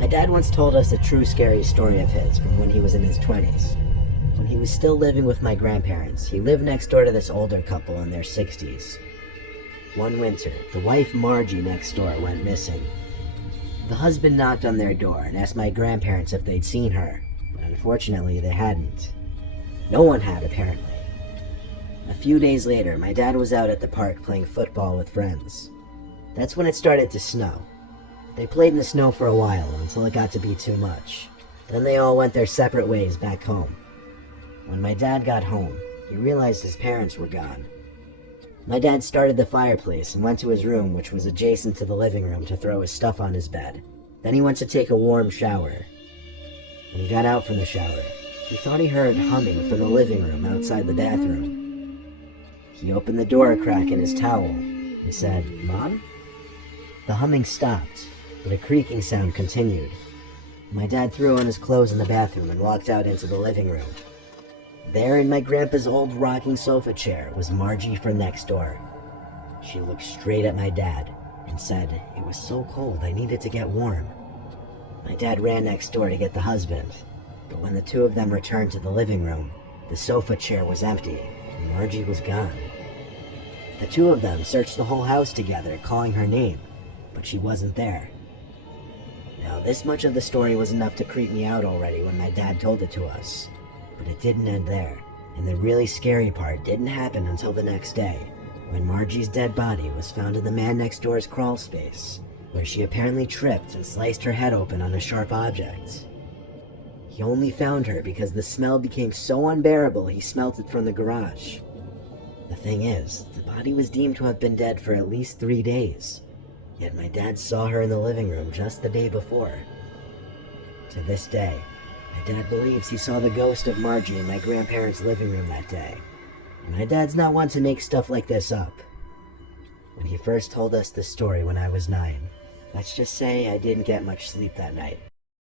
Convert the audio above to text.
My dad once told us a true scary story of his from when he was in his 20s. When he was still living with my grandparents, he lived next door to this older couple in their 60s. One winter, the wife Margie next door went missing. The husband knocked on their door and asked my grandparents if they'd seen her, but unfortunately they hadn't. No one had, apparently. A few days later, my dad was out at the park playing football with friends. That's when it started to snow. They played in the snow for a while until it got to be too much. Then they all went their separate ways back home. When my dad got home, he realized his parents were gone. My dad started the fireplace and went to his room, which was adjacent to the living room, to throw his stuff on his bed. Then he went to take a warm shower. When he got out from the shower, he thought he heard humming from the living room outside the bathroom. He opened the door a crack in his towel and said, "Mom?" The humming stopped, but a creaking sound continued. My dad threw on his clothes in the bathroom and walked out into the living room. There in my grandpa's old rocking sofa chair was Margie from next door. She looked straight at my dad and said, "It was so cold I needed to get warm." My dad ran next door to get the husband, but when the two of them returned to the living room, the sofa chair was empty and Margie was gone. The two of them searched the whole house together, calling her name, but she wasn't there. Now, this much of the story was enough to creep me out already when my dad told it to us. But it didn't end there, and the really scary part didn't happen until the next day, when Margie's dead body was found in the man next door's crawl space, where she apparently tripped and sliced her head open on a sharp object. He only found her because the smell became so unbearable he smelt it from the garage. The thing is, the body was deemed to have been dead for at least 3 days. Yet my dad saw her in the living room just the day before. To this day, my dad believes he saw the ghost of Margie in my grandparents' living room that day. And my dad's not one to make stuff like this up. When he first told us this story when I was 9, let's just say I didn't get much sleep that night.